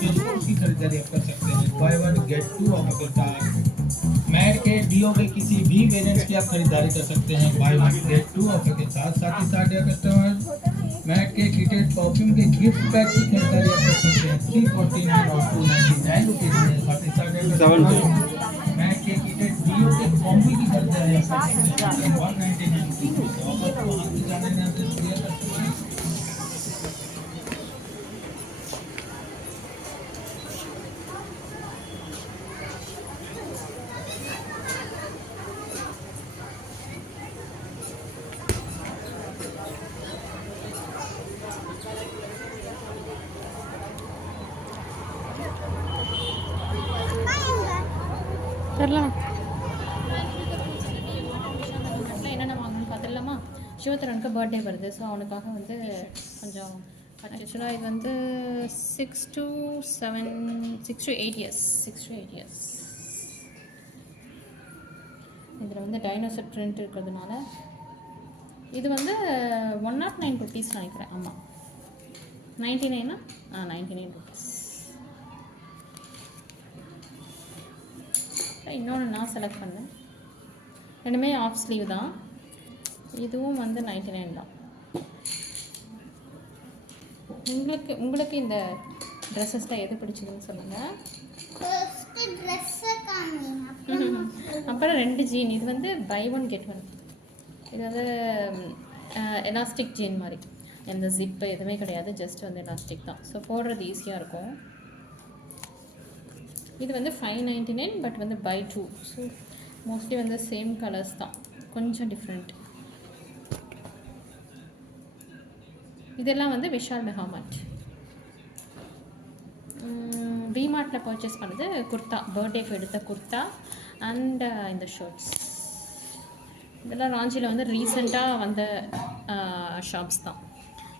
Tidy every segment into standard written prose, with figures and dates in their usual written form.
Face wash की खरीदारी आप कर सकते हैं। Buy one get two offer के साथ मैट के डीओ के किसी भी वेरिएंट्स की आप खरीदारी कर सकते हैं buy one get two offer के साथ। साथ ही साथ या कस्टमर मैट के किटेड परफ्यूम के गिफ्ट पैक की खरीदारी आप कर सकते हैं 349 और 299 रुपीज में। साथ ही साथ मैट के किटेड डीओ के कॉम्बो की खरीदारी आप कर सकते हैं 199 रुपीज में। ऑफर को हाथ में जाने ना दे दिया कस्टमर। தரலாம் என்னென்ன வாங்கணும்னு பார்த்துடலாமா? சிவத்தரனுக்கு பர்த்டே வருது, ஸோ அவனுக்காக வந்து கொஞ்சம் ஆக்சுவலாக இது வந்து 6 to 8 இயர்ஸ் இதில் வந்து டைனோசர் பிரிண்ட் இருக்கிறதுனால இது வந்து 109 rupees நினைக்கிறேன். ஆமாம் 99 99 rupees. இன்னொன்று நான் செலக்ட் பண்ணேன், ரெண்டுமே ஆஃப் ஸ்லீவ் தான். இதுவும் வந்து 99 தான். உங்களுக்கு இந்த ட்ரெஸ்ஸஸில் எது பிடிச்சதுன்னு சொல்லுங்கள். அப்புறம் 2 ஜீன். இது வந்து பை ஒன் கெட் ஒன். இது வந்து எலாஸ்டிக் ஜீன் மாதிரி, எந்த ஜிப்பு எதுவுமே கிடையாது, ஜஸ்ட் வந்து எலாஸ்டிக் தான். ஸோ போடுறது ஈஸியாக இருக்கும். இது வந்து 599 பட் வந்து பை 2. ஸோ மோஸ்ட்லி வந்து சேம் கலர்ஸ் தான், கொஞ்சம் டிஃப்ரெண்ட். இதெல்லாம் வந்து விஷால் மெகா மார்ட். விமார்ட்டில் பர்ச்சேஸ் பண்ணது குர்த்தா, பர்த்டேக்கு எடுத்த குர்த்தா அண்ட் இந்த ஷர்ட்ஸ். இதெல்லாம் ராஞ்சியில் வந்து ரீசெண்டாக வந்த ஷாப்ஸ் தான்,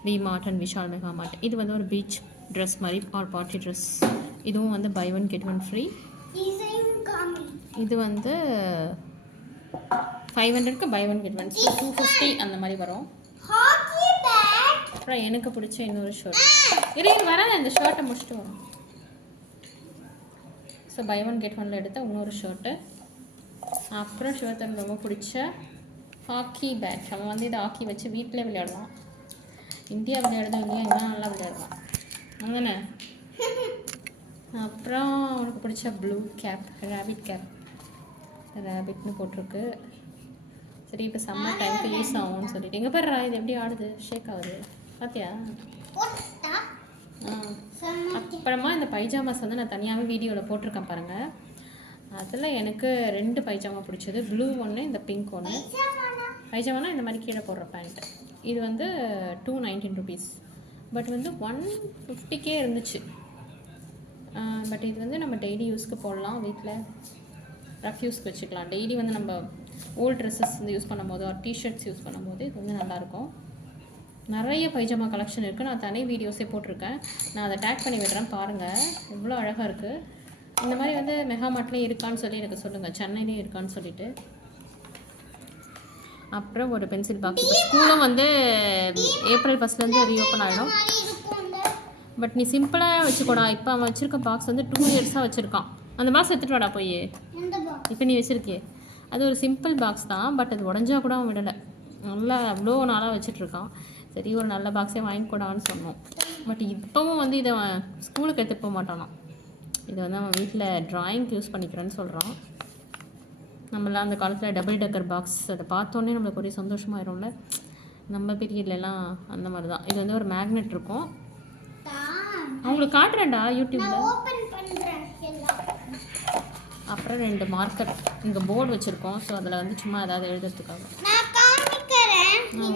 விமார்ட் அண்ட் விஷால் மெகா மார்ட். இது வந்து ஒரு பீச் ட்ரெஸ் மாதிரி ஆர் பார்ட்டி ட்ரெஸ். இதுவும் வந்து buy one get one free. இது வந்து 500க்கு பை ஒன் கெட் ஒன், 250 அந்த மாதிரி வரும். அப்புறம் எனக்கு பிடிச்ச இன்னொரு ஷர்ட் இது வராது, இந்த ஷர்ட்டை முடிச்சுட்டு வரும். ஸோ பை ஒன் கெட் ஒன்ல எடுத்த இன்னொரு ஷர்ட்டு. அப்புறம் சிவத்தன் ரொம்ப பிடிச்ச ஹாக்கி பேட். அவன் வந்து இதை ஹாக்கி வச்சு வீட்டிலே விளையாடுவான். இந்தியா விளையாடுதோ இல்லையா, இன்னும் நல்லா விளையாடுவான் அதுதானே. அப்புறம் அவனுக்கு பிடிச்ச ப்ளூ கேப், ரேபிட் கேப், ரேபிட்னு போட்டிருக்கு. சரி, இப்போ சம்மர் டைமுக்கு யூஸ் ஆகும்னு சொல்லிட்டு. எங்கே பாரு இது எப்படி ஆடுது, ஷேக் ஆகுது பார்த்தியா? அப்புறமா இந்த பைஜாமாஸ் வந்து நான் தனியாகவே வீடியோவில் போட்டிருக்கேன் பாருங்கள். அதில் எனக்கு 2 பைஜாமா பிடிச்சது, ப்ளூ ஒன்று, இந்த பிங்க் ஒன்று. பைஜாமானா இந்த மாதிரி கீழே போடுற பேண்ட். இது வந்து 219 rupees பட் வந்து 150K இருந்துச்சு. பட் இது வந்து நம்ம டெய்லி யூஸ்க்கு போடலாம், வீட்டில் ரஃப் யூஸ்க்கு வச்சுக்கலாம். டெய்லி வந்து நம்ம ஓல்ட் ட்ரெஸ்ஸஸ் வந்து யூஸ் பண்ணும்போது ஒரு டிஷர்ட்ஸ் யூஸ் பண்ணும்போது இது வந்து நல்லாயிருக்கும். நிறைய பைஜாமா கலெக்ஷன் இருக்குது, நான் தனி வீடியோஸே போட்டிருக்கேன். நான் அதை டேக் பண்ணி விடுறேன் பாருங்கள், எவ்வளோ அழகாக இருக்குது. இந்த மாதிரி வந்து மெகா மார்ட்லேயும் இருக்கான்னு சொல்லி எனக்கு சொல்லுங்கள், சென்னையிலேயும் இருக்கான்னு சொல்லிட்டு. அப்புறம் ஒரு பென்சில் பாக்ஸ். ஸ்கூலும் வந்து ஏப்ரல் 1 ரீஓப்பன் ஆகிடும். பட் நீ சிம்பிளாக வச்சுக்கூடா. இப்போ அவன் வச்சுருக்க பாக்ஸ் வந்து 2 இயர்ஸாக வச்சுருக்கான். அந்த பாக்ஸ் எடுத்துகிட்டு வாடா போய். இப்போ நீ வச்சுருக்கியே அது ஒரு சிம்பிள் பாக்ஸ் தான், பட் அது உடஞ்சா கூட அவன் விடலை. நல்லா அவ்வளோ நாளாக வச்சிட்ருக்கான். சரி, ஒரு நல்ல பாக்ஸே வாங்கிக்கூடான்னு சொன்னோம். பட் இப்போவும் வந்து இதை ஸ்கூலுக்கு எடுத்துகிட்டு போக மாட்டானான். இதை வந்து அவன் வீட்டில் ட்ராயிங்க்கு யூஸ் பண்ணிக்கிறேன்னு சொல்கிறான். நம்மளாம் அந்த காலத்தில் டபுள் டெக்கர் பாக்ஸ், அதை பார்த்தோன்னே நம்மளுக்கு ஒரே சந்தோஷமாயிரும்ல. நம்ம பீரியட்லலாம் அந்த மாதிரி தான். இது வந்து ஒரு மேக்னெட் இருக்கும், அவங்களுக்கு காட்டுறேன்டா யூடியூப்பில். அப்புறம் 2 மார்க்கர், இங்கே போர்டு வச்சுருக்கோம். ஸோ அதில் வந்து சும்மா ஏதாவது எழுதுறதுக்காக.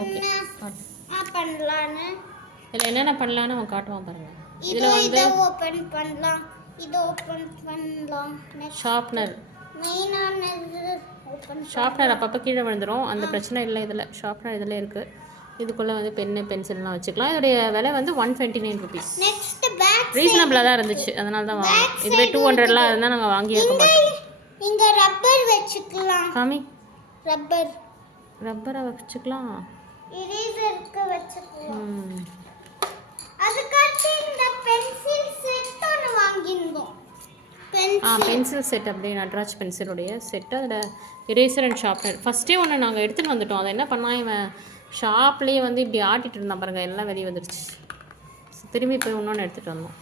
ஓகே, இதில் என்னென்ன பண்ணலான்னு அவன் காட்டுவான் பாருங்கள். இதில் வந்து ஷார்ப்னர் அப்பப்போ கீழே விழுந்துடும், அந்த பிரச்சனை இல்லை. இதில் ஷார்ப்னர் இதில் இருக்குது. இதுக்குள்ளே வந்து பென்னு பென்சில்லாம் வச்சுக்கலாம். இதோடைய விலை வந்து 129 rupees. ரீசனபிளாக தான் இருந்துச்சு, அதனால தான் வாங்கணும். இதுவே 200லாம் இருந்தால் நாங்கள் வாங்கி வைக்க மாட்டோம். இங்கே ரப்பர் வச்சுக்கலாம். காமி, ரப்பரை வச்சுக்கலாம், இரேசருக்கு வச்சுக்கலாம். அதுக்கடுத்து இந்த பென்சில் செட் ஒன்று பென்சில் செட் அப்படியே நட்ராஜ் பென்சிலுடைய செட்டு, அதில் இரேசர் அண்ட் ஷார்ப்னர். ஃபஸ்ட்டே ஒன்று நாங்கள் எடுத்துகிட்டு வந்துட்டோம். அதை என்ன பண்ணால் இவன் ஷாப்லேயே வந்து இப்படி ஆட்டிகிட்டு இருந்தான் பாருங்கள், எல்லாம் வெளியே வந்துடுச்சு. திரும்பி போய் இன்னொன்று எடுத்துகிட்டு வந்தோம்.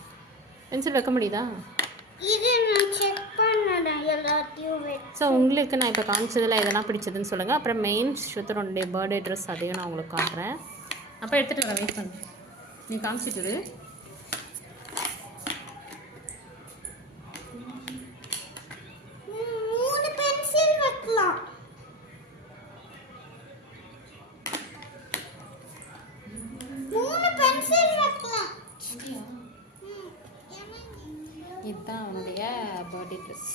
பென்சில் வைக்க முடியுதா? இது நான் செக் பண்ணேன் எல்லாத்தையும் ஸோ உங்களுக்கு நான் இப்போ காமிச்சதில் எதனா பிடிச்சதுன்னு சொல்லுங்கள். அப்புறம் மெயின் ஸ்ருத்தரோடைய பர்த்டே ட்ரெஸ் அதையும் நான் உங்களுக்கு காட்டுறேன். அப்போ எடுத்துகிட்டு வரேன், வெயிட் பண்ணு. நீ காமிச்சிட்டு 3 பென்சில் வைக்கலாம். 3 பென்சில் வைக்கலாம். இதுதான் அவனுடைய பர்த்டே ட்ரெஸ்.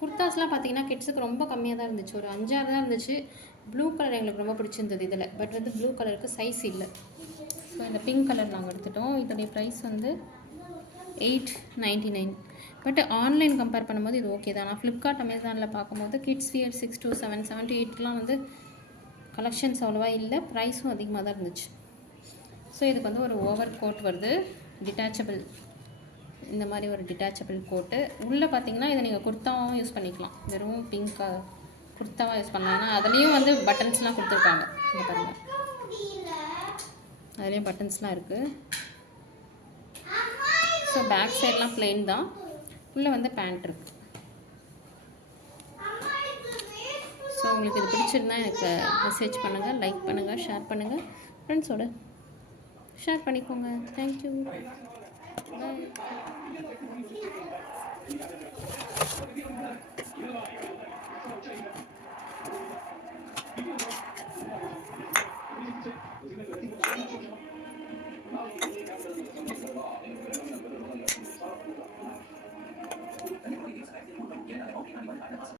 குர்தாஸ்லாம் பார்த்தீங்கன்னா கிட்ஸுக்கு ரொம்ப கம்மியாக தான் இருந்துச்சு, ஒரு 5-6 தான் இருந்துச்சு. ப்ளூ கலர் எங்களுக்கு ரொம்ப பிடிச்சிருந்தது இதில், பட் வந்து ப்ளூ கலருக்கு சைஸ் இல்லை. ஸோ இந்த பிங்க் கலர் நாங்கள் எடுத்துட்டோம். இதோடைய ப்ரைஸ் வந்து 899. பட் ஆன்லைன் கம்பேர் பண்ணும்போது இது ஓகே தான். நான் ஃப்ளிப்கார்ட் அமேசானில் பார்க்கும்போது கிட்ஸ் வியர் 6 to 7, 7 to 8லாம் வந்து கலெக்ஷன்ஸ் அவ்வளோவா இல்லை, ப்ரைஸும் அதிகமாக தான் இருந்துச்சு. ஸோ இதுக்கு வந்து ஒரு ஓவர் கோட் வருது, டிட்டாச்சபிள். இந்த மாதிரி ஒரு டிட்டாச்சபிள் கோட்டு. உள்ளே பார்த்தீங்கன்னா இதை நீங்கள் குர்த்தாவும் யூஸ் பண்ணிக்கலாம், வெறும் பிங்க் குர்த்தாவாக யூஸ் பண்ணலாம். ஏன்னா அதுலேயும் வந்து பட்டன்ஸ்லாம் கொடுத்துருக்காங்க, இங்கே பாருங்கள், அதுலேயும் பட்டன்ஸ்லாம் இருக்குது. ஸோ பேக் சைட்லாம் பிளெயின் தான், உள்ளே வந்து பேண்ட் இருக்குது. ஸோ உங்களுக்கு இது பிடிச்சிருந்தா எனக்கு மெசேஜ் பண்ணுங்கள், லைக் பண்ணுங்கள், ஷேர் பண்ணுங்கள், ஃப்ரெண்ட்ஸோட ஷேர் பண்ணிக்கோங்க. தேங்க்யூ, பாய்.